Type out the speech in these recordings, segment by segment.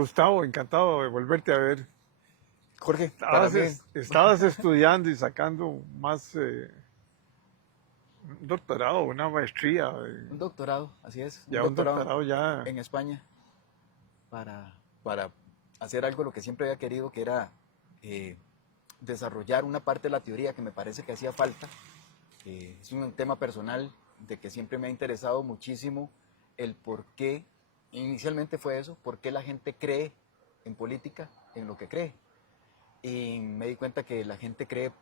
Gustavo, encantado de volverte a ver. Jorge, para mí, Estabas estudiando y sacando más un doctorado, una maestría, un doctorado, así es, un ya un doctorado doctorado ya. en España para hacer algo lo que siempre había querido, que era eh, desarrollar una parte de la teoría que me parece que hacía falta. Es un tema personal de que siempre me ha interesado muchísimo el por qué, inicialmente fue eso, por qué la gente cree en política, en lo que cree. Y me di cuenta que la gente cree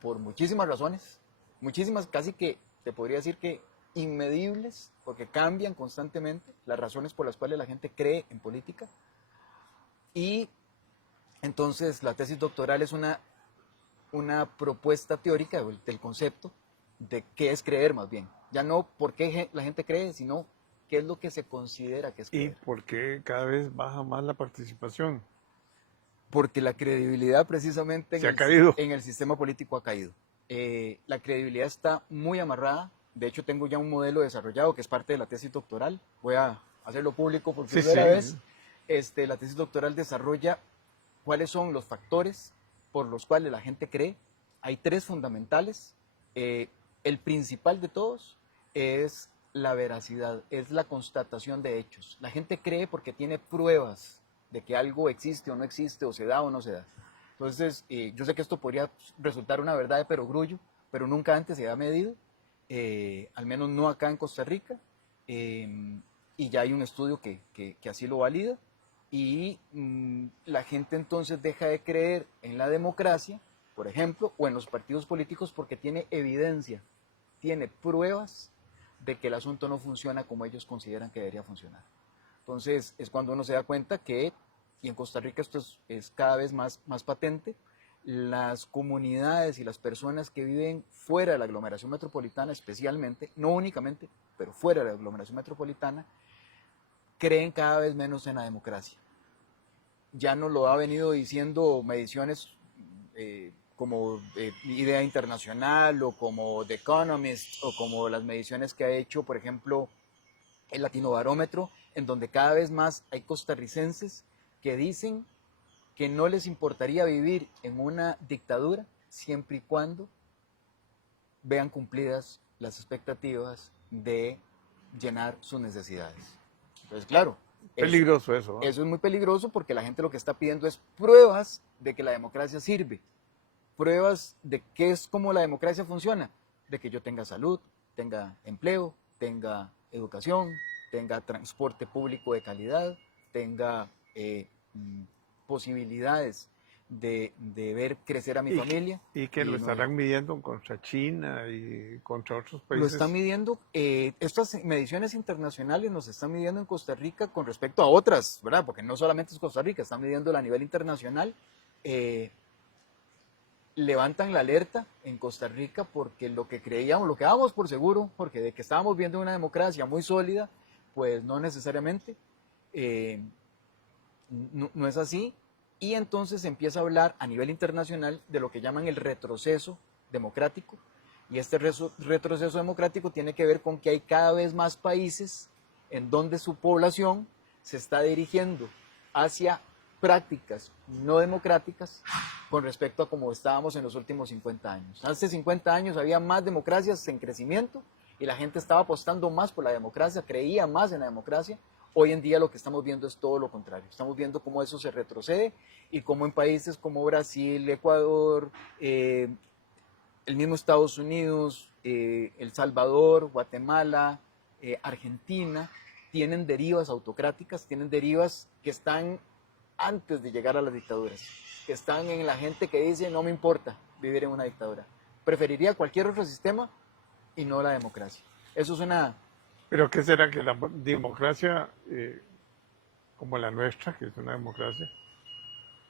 por muchísimas razones, muchísimas, casi que te podría decir que inmedibles, porque cambian constantemente las razones por las cuales la gente cree en política. Y entonces la tesis doctoral es una propuesta teórica del concepto de qué es creer más bien. Ya no por qué la gente cree, sino qué es lo que se considera que es ¿Y creer. por qué cada vez baja más la participación? Porque la credibilidad precisamente Se ha caído. en el sistema político ha caído. La credibilidad está muy amarrada. De hecho, tengo ya un modelo desarrollado que es parte de la tesis doctoral. Voy a hacerlo público por Sí, primera sí. vez. La tesis doctoral desarrolla cuáles son los factores por los cuales la gente cree. Hay tres fundamentales. El principal de todos es la veracidad, es la constatación de hechos. La gente cree porque tiene pruebas de que algo existe o no existe, o se da o no se da. Entonces, yo sé que esto podría resultar una verdad de perogrullo, pero nunca antes se ha medido, al menos no acá en Costa Rica, y ya hay un estudio que así lo valida, y la gente entonces deja de creer en la democracia, por ejemplo, o en los partidos políticos porque tiene evidencia, tiene pruebas de que el asunto no funciona como ellos consideran que debería funcionar. Entonces es cuando uno se da cuenta que, y en Costa Rica esto es cada vez más patente, las comunidades y las personas que viven fuera de la aglomeración metropolitana especialmente, no únicamente, pero fuera de la aglomeración metropolitana, creen cada vez menos en la democracia. Ya nos lo ha venido diciendo mediciones como Idea Internacional o como The Economist o como las mediciones que ha hecho, por ejemplo, el Latinobarómetro, en donde cada vez más hay costarricenses que dicen que no les importaría vivir en una dictadura siempre y cuando vean cumplidas las expectativas de llenar sus necesidades. Entonces, claro, Peligroso eso, ¿eh? eso es muy peligroso porque la gente lo que está pidiendo es pruebas de que la democracia sirve, pruebas de que es como la democracia funciona, de que yo tenga salud, tenga empleo, tenga educación, tenga transporte público de calidad, tenga posibilidades de ver crecer a mi familia. Y que lo Y no, estarán midiendo contra China y contra otros lo están países. midiendo, estas mediciones internacionales nos están midiendo en Costa Rica con respecto a otras, ¿verdad? Porque no solamente es Costa Rica, están midiéndolo a nivel internacional. Levantan la alerta en Costa Rica porque lo que creíamos, lo que dábamos por seguro, porque de que estábamos viendo una democracia muy sólida, pues no necesariamente, no es así. Y entonces se empieza a hablar a nivel internacional de lo que llaman el retroceso democrático. Y este retroceso democrático tiene que ver con que hay cada vez más países en donde su población se está dirigiendo hacia prácticas no democráticas con respecto a cómo estábamos en los últimos 50 años. Hace 50 años había más democracias en crecimiento y la gente estaba apostando más por la democracia, creía más en la democracia. Hoy en día lo que estamos viendo es todo lo contrario. Estamos viendo cómo eso se retrocede y cómo en países como Brasil, Ecuador, el mismo Estados Unidos, El Salvador, Guatemala, Argentina, tienen derivas autocráticas, tienen derivas que están antes de llegar a las dictaduras, que están en la gente que dice no me importa vivir en una dictadura, preferiría cualquier otro sistema y no la democracia. Eso es una... Pero ¿qué será que la democracia, como la nuestra, que es una democracia,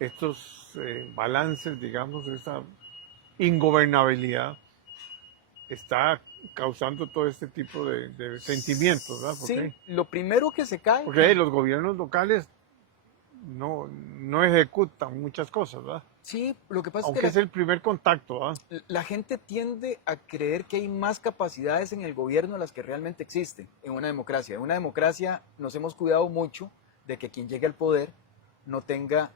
estos balances, digamos, esa ingobernabilidad, está causando todo este tipo de sentimientos, ¿verdad? Sí, lo primero que se cae, Porque los gobiernos locales no ejecutan muchas cosas, ¿verdad? sí, lo que pasa es que Aunque es el primer contacto, ¿verdad? la gente tiende a creer que hay más capacidades en el gobierno de las que realmente existen en una democracia. En una democracia nos hemos cuidado mucho de que quien llegue al poder no tenga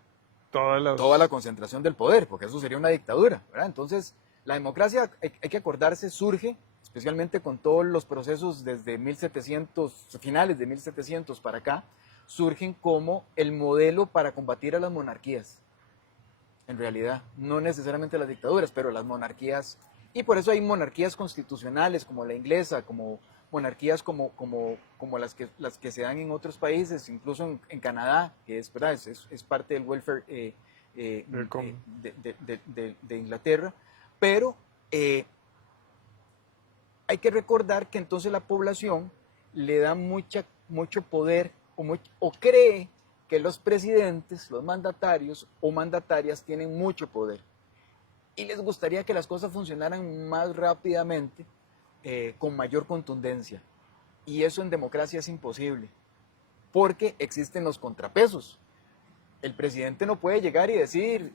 Todas toda la concentración del poder, porque eso sería una dictadura, ¿verdad? Entonces, la democracia, hay que acordarse, surge, especialmente con todos los procesos desde 1700, finales de 1700 para acá, surgen como el modelo para combatir a las monarquías. En realidad, no necesariamente las dictaduras, pero las monarquías, y por eso hay monarquías constitucionales como la inglesa, como monarquías como las que se dan en otros países, incluso en Canadá, que es, ¿verdad? Es parte del welfare de Inglaterra, pero hay que recordar que entonces la población le da mucho poder o cree que los presidentes, los mandatarios o mandatarias tienen mucho poder y les gustaría que las cosas funcionaran más rápidamente, con mayor contundencia. Y eso en democracia es imposible, porque existen los contrapesos. El presidente no puede llegar y decir,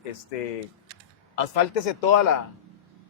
asfáltese toda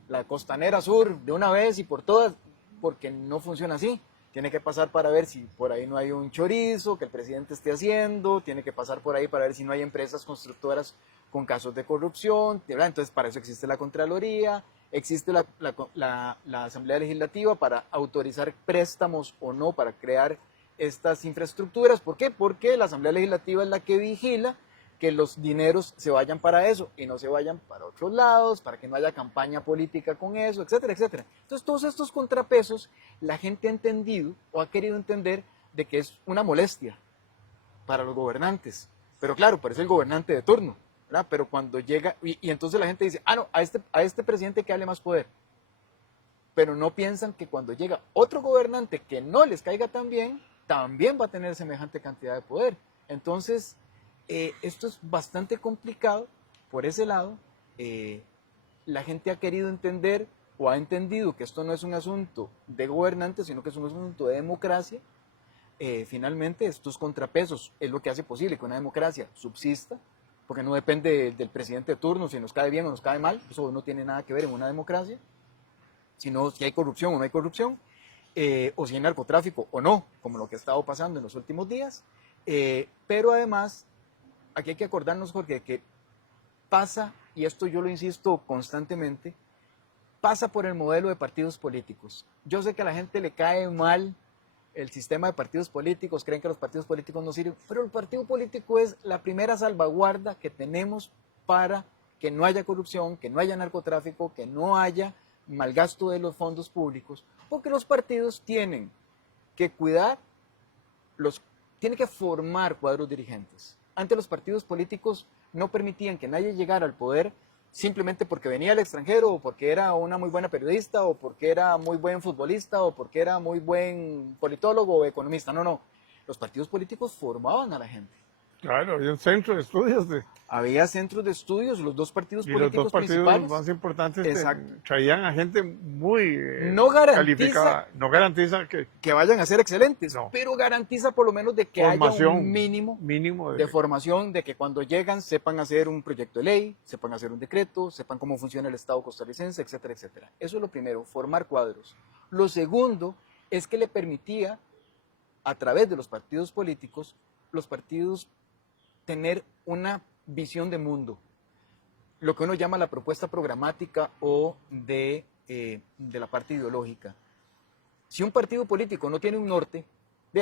la costanera sur de una vez y por todas, porque no funciona así. Tiene que pasar para ver si por ahí no hay un chorizo que el presidente esté haciendo, tiene que pasar por ahí para ver si no hay empresas constructoras con casos de corrupción, ¿verdad? Entonces para eso existe la Contraloría, existe la Asamblea Legislativa para autorizar préstamos o no para crear estas infraestructuras. ¿Por qué? Porque la Asamblea Legislativa es la que vigila que los dineros se vayan para eso y no se vayan para otros lados, para que no haya campaña política con eso, etcétera, etcétera. Entonces, todos estos contrapesos, la gente ha entendido o ha querido entender de que es una molestia para los gobernantes. Pero claro, parece el gobernante de turno, ¿verdad? Pero cuando llega, y entonces la gente dice, no, a este presidente que dale más poder. Pero no piensan que cuando llega otro gobernante que no les caiga tan bien, también va a tener semejante cantidad de poder. Entonces, esto es bastante complicado por ese lado. La gente ha querido entender o ha entendido que esto no es un asunto de gobernantes, sino que es un asunto de democracia. Finalmente, estos contrapesos es lo que hace posible que una democracia subsista, porque no depende del presidente de turno, si nos cae bien o nos cae mal, eso no tiene nada que ver en una democracia, sino si hay corrupción o no hay corrupción, o si hay narcotráfico o no, como lo que ha estado pasando en los últimos días. Pero además, aquí hay que acordarnos, Jorge, que pasa, y esto yo lo insisto constantemente, pasa por el modelo de partidos políticos. Yo sé que a la gente le cae mal el sistema de partidos políticos, creen que los partidos políticos no sirven, pero el partido político es la primera salvaguarda que tenemos para que no haya corrupción, que no haya narcotráfico, que no haya malgasto de los fondos públicos, porque los partidos tienen que cuidar, tienen que formar cuadros dirigentes. Antes los partidos políticos no permitían que nadie llegara al poder simplemente porque venía del extranjero, o porque era una muy buena periodista, o porque era muy buen futbolista, o porque era muy buen politólogo o economista. No, no. Los partidos políticos formaban a la gente. Claro, había un centro de estudios Había centros de estudios, los dos partidos y políticos los dos partidos principales. más importantes Exacto. traían a gente muy No garantiza calificada. No garantiza que vayan a ser excelentes, no, pero garantiza por lo menos de que haya un mínimo de formación, de que cuando llegan sepan hacer un proyecto de ley, sepan hacer un decreto, sepan cómo funciona el Estado costarricense, etcétera, etcétera. Eso es lo primero, formar cuadros. Lo segundo es que le permitía, a través de los partidos políticos, los partidos tener una visión de mundo, lo que uno llama la propuesta programática o de la parte ideológica. Si un partido político no tiene un norte,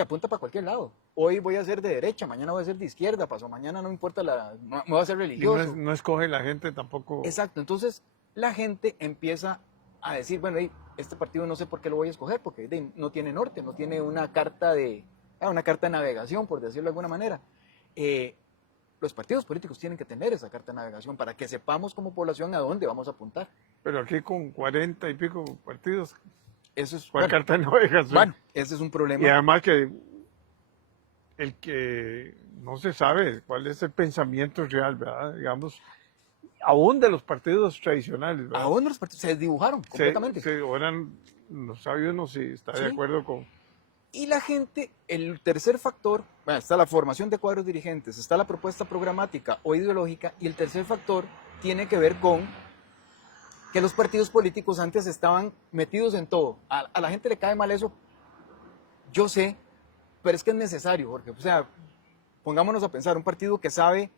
apunta para cualquier lado. Hoy voy a ser de derecha, mañana voy a ser de izquierda, pasado mañana no importa, no voy a ser religioso. No escoge la gente tampoco. Exacto, entonces la gente empieza a decir, bueno, este partido no sé por qué lo voy a escoger, porque no tiene norte, no tiene una carta de navegación, por decirlo de alguna manera. Los partidos políticos tienen que tener esa carta de navegación para que sepamos como población a dónde vamos a apuntar. Pero aquí con 40 y pico partidos, eso es ¿cuál carta de navegación? Bueno, ese es un problema. Y además que el que no se sabe cuál es el pensamiento real, ¿verdad? Digamos, aún de los partidos tradicionales, ¿verdad? Aún de los partidos se desdibujaron completamente. Ahora no sabe uno si está de acuerdo con... Y la gente, el tercer factor, bueno, está la formación de cuadros dirigentes, está la propuesta programática o ideológica, y el tercer factor tiene que ver con que los partidos políticos antes estaban metidos en todo. A la gente le cae mal eso, yo sé, pero es que es necesario, Jorge. O sea, pongámonos a pensar, un partido que sabe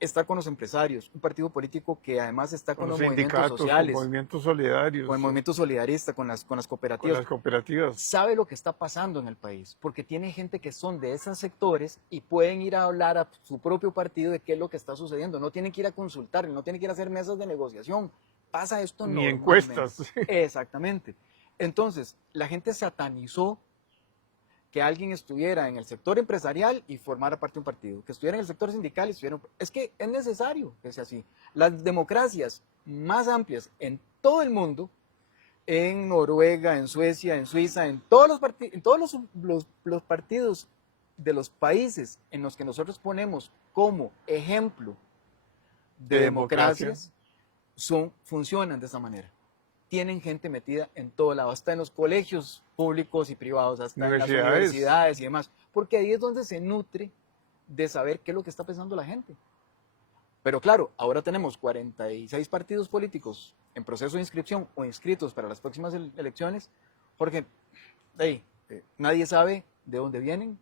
está con los empresarios, un partido político que además está con Con los los movimientos sindicatos, con sociales, movimientos solidarios, con el movimiento solidarista, con las con cooperativas, las cooperativas. sabe lo que está pasando en el país, porque tiene gente que son de esos sectores y pueden ir a hablar a su propio partido de qué es lo que está sucediendo. No tienen que ir a consultar, no tienen que ir a hacer mesas de negociación. Pasa esto Ni normalmente. encuestas. Exactamente. Entonces, la gente satanizó que alguien estuviera en el sector empresarial y formara parte de un partido, que estuviera en el sector sindical y estuviera... Es que es necesario que sea así. Las democracias más amplias en todo el mundo, en Noruega, en Suecia, en Suiza, en todos los partidos de los países en los que nosotros ponemos como ejemplo de democracia. democracias, funcionan de esa manera. Tienen gente metida en todo lado, hasta en los colegios públicos y privados, hasta en las universidades y demás, porque ahí es donde se nutre de saber qué es lo que está pensando la gente. Pero claro, ahora tenemos 46 partidos políticos en proceso de inscripción o inscritos para las próximas elecciones, porque nadie sabe de dónde vienen,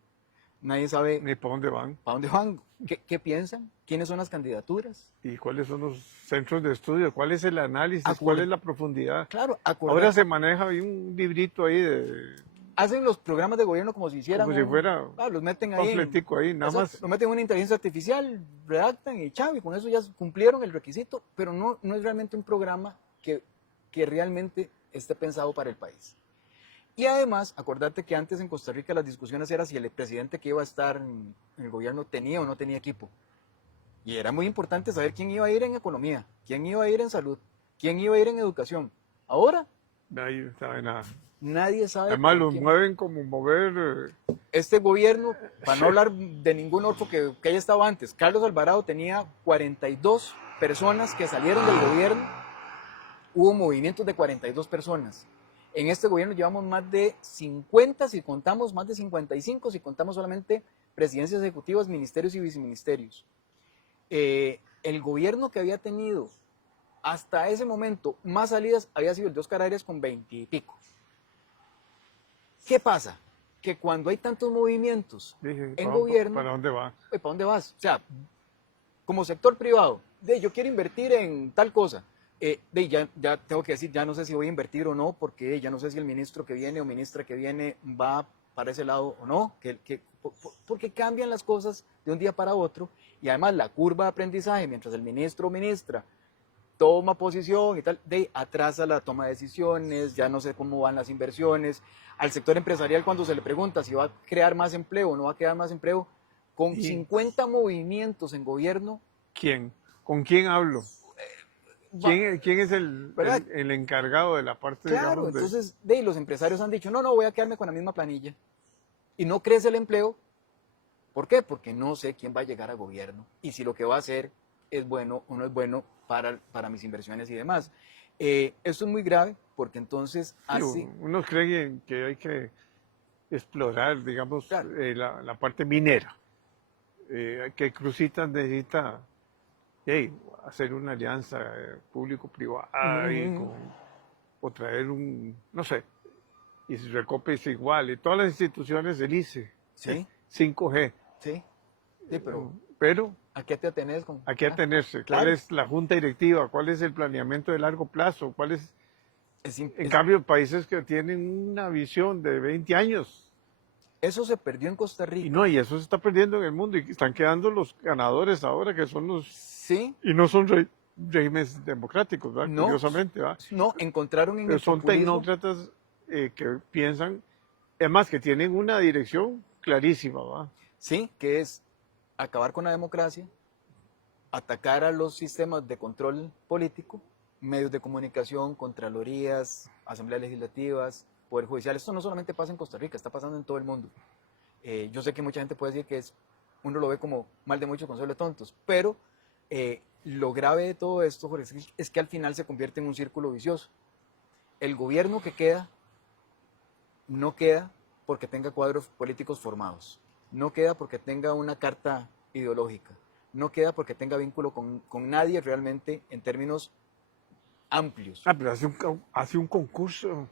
nadie sabe Ni para dónde van. para dónde van, qué piensan, quiénes son las candidaturas. Y cuáles son los centros de estudio, cuál es el análisis, cuál es la profundidad. Claro, Ahora se maneja hay un librito ahí de hacen los programas de gobierno como si hicieran como si fuera los meten un ahí panfletico ahí, nada exacto, más. lo meten en una inteligencia artificial, redactan y chao, y con eso ya cumplieron el requisito, pero no es realmente un programa que realmente esté pensado para el país. Y además, acordate que antes en Costa Rica las discusiones eran si el presidente que iba a estar en el gobierno tenía o no tenía equipo. Y era muy importante saber quién iba a ir en economía, quién iba a ir en salud, quién iba a ir en educación. Ahora, Ahí no sabe nada. nadie sabe. Además los mueven como mover. Este gobierno, para no hablar de ningún otro que haya estado antes, Carlos Alvarado tenía 42 personas que salieron del gobierno, hubo movimientos de 42 personas. En este gobierno llevamos más de 50, si contamos, más de 55, si contamos solamente presidencias ejecutivas, ministerios y viceministerios. El gobierno que había tenido hasta ese momento más salidas había sido el de Oscar Arias con 20 y pico. ¿Qué pasa? Que cuando hay tantos movimientos Dije, en gobierno, ¿para dónde va? ¿para dónde vas? O sea, como sector privado, yo quiero invertir en tal cosa. Ya tengo que decir, ya no sé si voy a invertir o no, porque ya no sé si el ministro que viene o ministra que viene va para ese lado o no, porque cambian las cosas de un día para otro, y además la curva de aprendizaje, mientras el ministro o ministra toma posición y tal, atrasa la toma de decisiones, ya no sé cómo van las inversiones. Al sector empresarial, cuando se le pregunta si va a crear más empleo o no va a crear más empleo, con 50 movimientos en gobierno. ¿Quién? ¿Con quién hablo? ¿Quién es el encargado de la parte, claro, digamos, entonces los empresarios han dicho, no, voy a quedarme con la misma planilla. Y no crece el empleo. ¿Por qué? Porque no sé quién va a llegar a gobierno y si lo que va a hacer es bueno o no es bueno para mis inversiones y demás. Esto es muy grave porque entonces así... Unos creen que hay que explorar, digamos, Claro. La parte minera. Que Cruzitas necesita hacer una alianza público-privada o traer no sé, y si Recope es igual, y todas las instituciones del ICE, Sí. 5G. Sí, Pero ¿a qué te atenés? ¿a qué atenerse? ¿Cuál Claro. es la junta directiva? ¿Cuál es el planeamiento de largo plazo? ¿Cuál es? En Es, cambio, países que tienen una visión de 20 años. Eso se perdió en Costa Rica. Y eso se está perdiendo en el mundo. Y están quedando los ganadores ahora, que son los... Sí. Y no son regímenes democráticos, ¿verdad? No, Curiosamente, ¿verdad? No, encontraron en Pero el son populismo... tecnócratas que piensan, además que tienen una dirección clarísima, ¿verdad? Sí, que es acabar con la democracia, atacar a los sistemas de control político, medios de comunicación, contralorías, asambleas legislativas, poder judicial. Esto no solamente pasa en Costa Rica, está pasando en todo el mundo. Yo sé que mucha gente puede decir que uno lo ve como mal de muchos, consuelo de tontos, pero lo grave de todo esto, Jorge, es que al final se convierte en un círculo vicioso. El gobierno que queda no queda porque tenga cuadros políticos formados, no queda porque tenga una carta ideológica, no queda porque tenga vínculo con nadie realmente en términos amplios. Pero hace un concurso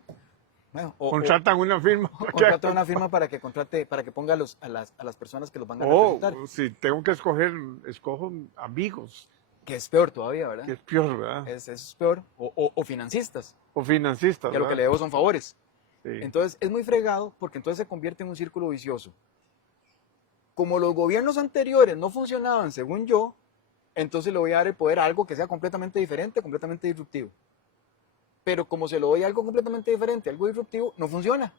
Bueno, Contratan una firma. para que contrata haga- una firma para que contrate, para que ponga a las personas que los van a O representar, si tengo que escoger, escojo amigos, que es peor todavía, ¿verdad? que es peor, ¿verdad? Eso es peor. O financistas, O financistas, que lo que le ¿verdad? debo son favores. Sí. Entonces es muy fregado porque entonces se convierte en un círculo vicioso. Como los gobiernos anteriores no funcionaban según yo, entonces le voy a dar el poder a algo que sea completamente diferente, completamente disruptivo. Pero como se lo doy a algo completamente diferente, algo disruptivo, no funciona.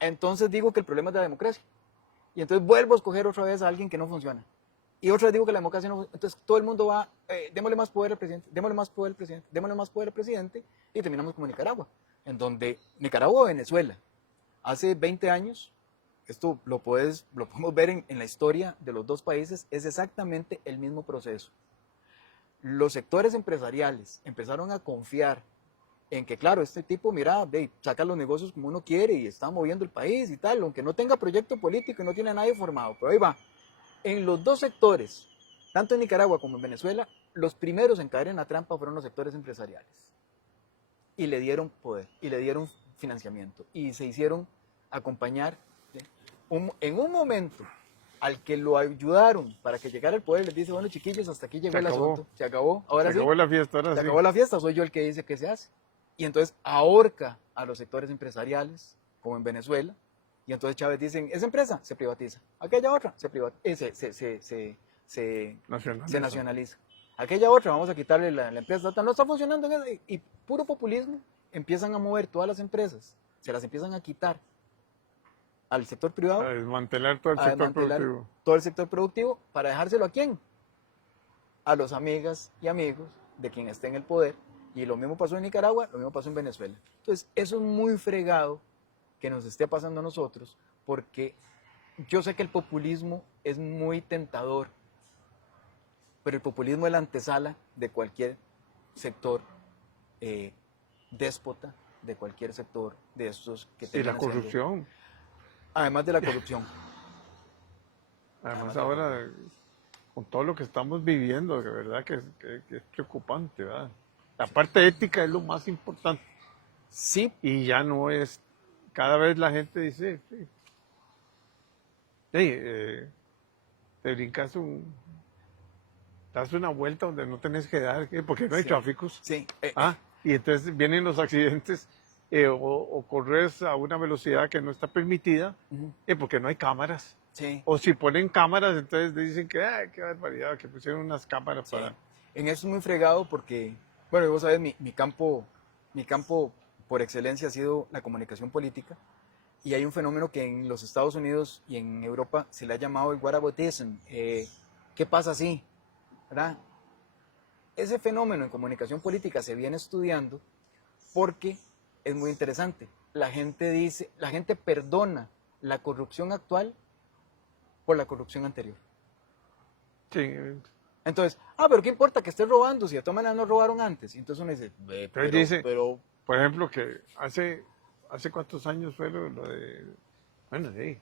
Entonces digo que el problema es de la democracia. Y entonces vuelvo a escoger otra vez a alguien que no funciona. Y otra vez digo que la democracia no funciona. Entonces todo el mundo va, démosle más poder al presidente, démosle más poder al presidente, démosle más poder al presidente, y terminamos como Nicaragua, en donde Nicaragua o Venezuela, hace 20 años, esto lo podemos ver en la historia de los dos países, es exactamente el mismo proceso. Los sectores empresariales empezaron a confiar en que, claro, este tipo, mira, saca los negocios como uno quiere y está moviendo el país y tal, aunque no tenga proyecto político y no tiene a nadie formado, pero ahí va. En los dos sectores, tanto en Nicaragua como en Venezuela, los primeros en caer en la trampa fueron los sectores empresariales. Y le dieron poder, y le dieron financiamiento, y se hicieron acompañar. ¿Sí? En un momento al que lo ayudaron para que llegara al poder, les dice, bueno, chiquillos, hasta aquí llegó Se el acabó. asunto, se acabó, ahora Se sí. acabó la fiesta, ahora Se sí. acabó la fiesta, soy yo el que dice que se hace. Y entonces ahorca a los sectores empresariales, como en Venezuela, y entonces Chávez dice, esa empresa se privatiza, aquella otra se Nacionaliza. nacionaliza. Aquella otra, vamos a quitarle la empresa, no está funcionando, y puro populismo, empiezan a mover todas las empresas, se las empiezan a quitar al sector privado, A desmantelar todo el a sector desmantelar productivo. todo el sector productivo, para dejárselo a quién, a los amigas y amigos de quien esté en el poder. Y lo mismo pasó en Nicaragua, lo mismo pasó en Venezuela. Entonces, eso es muy fregado que nos esté pasando a nosotros, porque yo sé que el populismo es muy tentador, pero el populismo es la antesala de cualquier sector déspota, de cualquier sector de estos que Y tengan la corrupción. además de la corrupción. Además ahora, con todo lo que estamos viviendo, de verdad que es preocupante, ¿verdad? La parte ética es lo más importante. Sí, Y ya no es, cada vez la gente dice, sí, sí, te brincas das una vuelta donde no tenés que dar, ¿qué? Porque no hay sí, tráficos. sí. Y entonces vienen los accidentes o corres a una velocidad que no está permitida Ujú, porque no hay cámaras. sí. O si ponen cámaras, entonces dicen que, ay, qué barbaridad, que pusieron unas cámaras Sí. para... En eso es muy fregado porque, bueno, vos sabes, mi campo por excelencia ha sido la comunicación política, y hay un fenómeno que en los Estados Unidos y en Europa se le ha llamado el whataboutism. ¿Qué pasa así? ¿Verdad? Ese fenómeno en comunicación política se viene estudiando porque es muy interesante. La gente perdona la corrupción actual por la corrupción anterior. Sí, Entonces, pero ¿qué importa que esté robando si de todas maneras no robaron antes? Y entonces uno dice, Entonces dice- pero, por ejemplo, que hace cuántos años fue lo de, bueno, sí,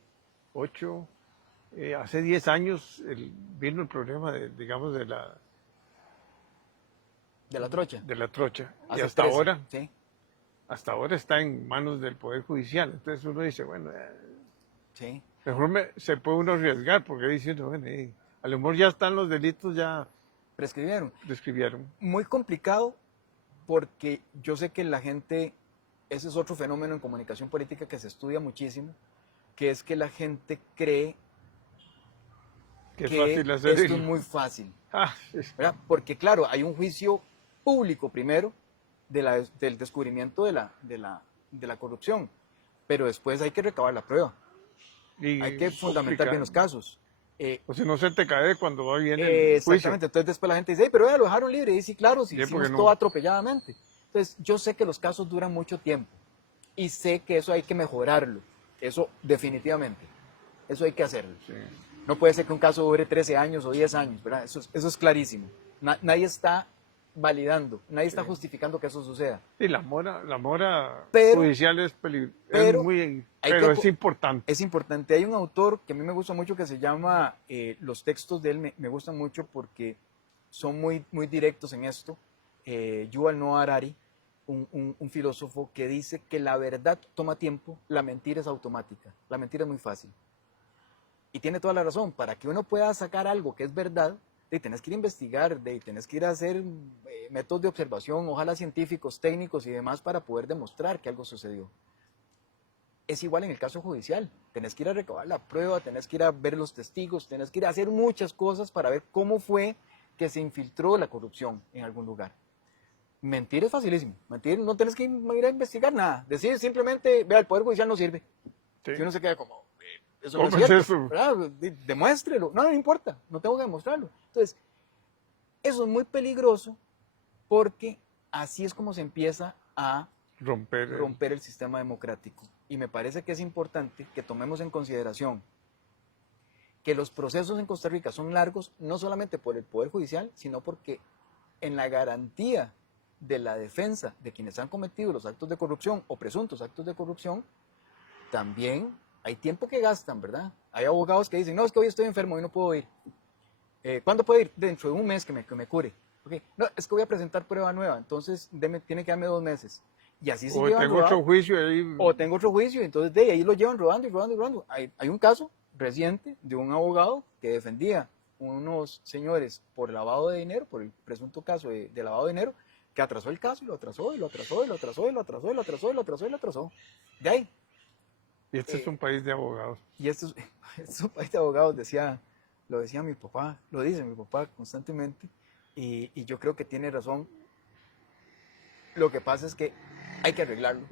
8, hace 10 años vino el problema, digamos, de la trocha. de la trocha. Y Hace hasta 13, ahora, sí, está en manos del Poder Judicial. Entonces uno dice, bueno, sí. mejor se puede uno arriesgar, porque diciendo, bueno, a lo mejor ya están los delitos, ya Prescribieron. describieron. Muy complicado porque yo sé que la gente, ese es otro fenómeno en comunicación política que se estudia muchísimo, que es que la gente cree Que es que fácil hacer esto es muy fácil, sí. ¿verdad? Porque claro, hay un juicio público primero del descubrimiento de la corrupción, pero después hay que recabar la prueba, Y hay que fundamentar bien los casos. O si no se te cae cuando va bien el juicio. Exactamente, entonces después la gente dice, pero lo dejaron libre, y sí, claro, si Sí, hicimos porque no. todo atropelladamente. Entonces yo sé que los casos duran mucho tiempo, y sé que eso hay que mejorarlo, eso definitivamente, eso hay que hacerlo. Sí. No puede ser que un caso dure 13 años o 10 años, ¿verdad? Eso es clarísimo. Nadie está validando, nadie está justificando que eso suceda. Sí, la mora Pero- judicial es pero muy, hay pero que es importante. Es importante. Hay un autor que a mí me gusta mucho que se llama, los textos de él me gustan mucho porque son muy, muy directos en esto, Yuval Noah Harari, un filósofo que dice que la verdad toma tiempo, la mentira es automática, la mentira es muy fácil. Y tiene toda la razón, para que uno pueda sacar algo que es verdad, tenés que ir a investigar, tenés que ir a hacer métodos de observación, ojalá científicos, técnicos y demás para poder demostrar que algo sucedió. Es igual en el caso judicial, tenés que ir a recabar la prueba, tenés que ir a ver los testigos, tenés que ir a hacer muchas cosas para ver cómo fue que se infiltró la corrupción en algún lugar. Mentir es facilísimo, mentir no tenés que ir a investigar nada, decir simplemente, vea, el Poder Judicial no sirve. Sí. Si uno se queda como, eso ¿Cómo no es es cierto, eso? ¿verdad? Demuéstrelo, no importa, no tengo que demostrarlo. Entonces, eso es muy peligroso porque así es como se empieza a romper el sistema democrático. Y me parece que es importante que tomemos en consideración que los procesos en Costa Rica son largos, no solamente por el Poder Judicial, sino porque en la garantía de la defensa de quienes han cometido los actos de corrupción o presuntos actos de corrupción, también hay tiempo que gastan, ¿verdad? Hay abogados que dicen, no, es que hoy estoy enfermo y no puedo ir. ¿Cuándo puedo ir? Dentro de un mes que me cure. Okay. No, es que voy a presentar prueba nueva, entonces tiene que darme 2 meses. Y así se llevan tengo otro juicio ahí. O tengo otro juicio, entonces de ahí lo llevan rodando y rodando y rodando. Hay un caso reciente de un abogado que defendía unos señores por lavado de dinero, por el presunto caso de lavado de dinero, que atrasó el caso y lo atrasó y lo atrasó y lo atrasó y lo atrasó y lo atrasó y lo atrasó y lo atrasó. De ahí. Y este es un país de abogados. Y este es un país de abogados, lo decía mi papá, lo dice mi papá constantemente, y yo creo que tiene razón. Lo que pasa es que hay que arreglarlo,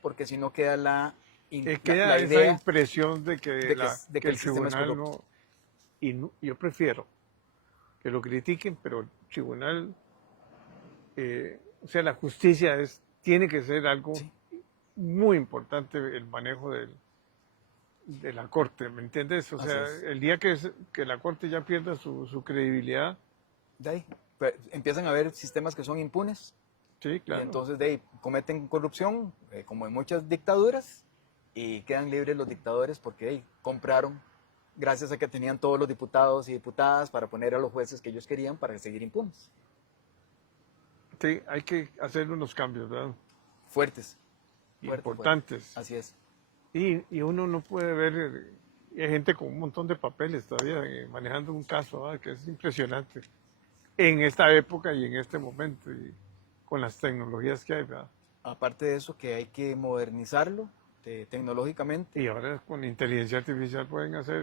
porque si no queda la esa idea impresión de que el sistema es tribunal corrupto. yo prefiero que lo critiquen, pero el tribunal, o sea, la justicia tiene que ser algo Sí. muy importante, el manejo de la corte, ¿me entiendes? O Así sea, es. el día que la corte ya pierda su credibilidad, De ahí empiezan a haber sistemas que son impunes, sí, claro. y entonces de ahí cometen corrupción, como en muchas dictaduras, y quedan libres los dictadores porque de ahí compraron, gracias a que tenían todos los diputados y diputadas para poner a los jueces que ellos querían para seguir impunes. Sí, hay que hacer unos cambios, ¿verdad? Fuertes. Importantes. Así es. Y uno no puede ver, hay gente con un montón de papeles todavía manejando un caso, ¿verdad? Que es impresionante en esta época y en este momento, y con las tecnologías que hay, ¿verdad? Aparte de eso, que hay que modernizarlo tecnológicamente. Y ahora con inteligencia artificial pueden hacer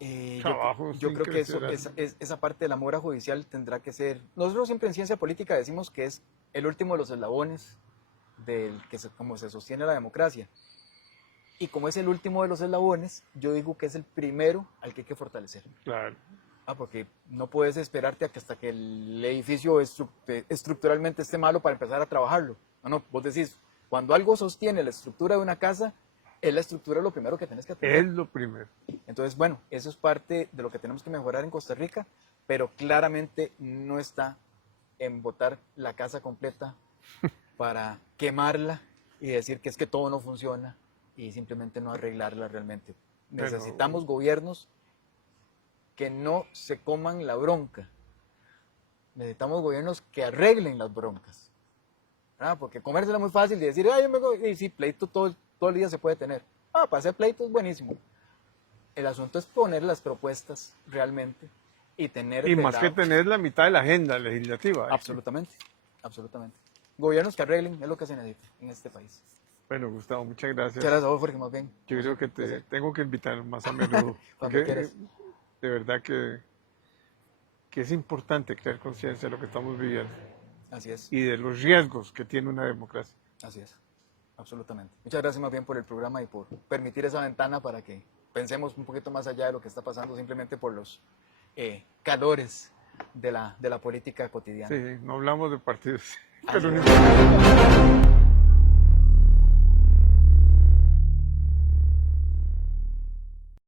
Yo trabajos creo que impresionantes. esa parte de la mora judicial tendrá que ser. Nosotros siempre en ciencia política decimos que es el último de los eslabones como se sostiene la democracia. Y como es el último de los eslabones, yo digo que es el primero al que hay que fortalecer. Claro. Porque no puedes esperarte hasta que el edificio estructuralmente esté malo para empezar a trabajarlo. No, vos decís, cuando algo sostiene la estructura de una casa, es la estructura lo primero que tenés que atender. Es lo primero. Entonces, bueno, eso es parte de lo que tenemos que mejorar en Costa Rica, pero claramente no está en botar la casa completa para quemarla y decir que es que todo no funciona y simplemente no arreglarla realmente. Necesitamos gobiernos que no se coman la bronca. Necesitamos gobiernos que arreglen las broncas. Porque comérsela es muy fácil y decir, ay, y sí, pleito todo el día se puede tener. Para hacer pleito es buenísimo. El asunto es poner las propuestas realmente y tener... Y más que tener la mitad de la agenda legislativa. Absolutamente, absolutamente. Gobiernos que arreglen es lo que se necesita en este país. Bueno, Gustavo, muchas gracias. Muchas gracias a vos, Jorge, más bien. Yo creo que tengo que invitar más a menudo. Porque quieras. De verdad que es importante crear conciencia de lo que estamos viviendo. Así es. Y de los riesgos que tiene una democracia. Así es, absolutamente. Muchas gracias más bien por el programa y por permitir esa ventana para que pensemos un poquito más allá de lo que está pasando simplemente por los calores de la política cotidiana. Sí, no hablamos de partidos. Pero no importa.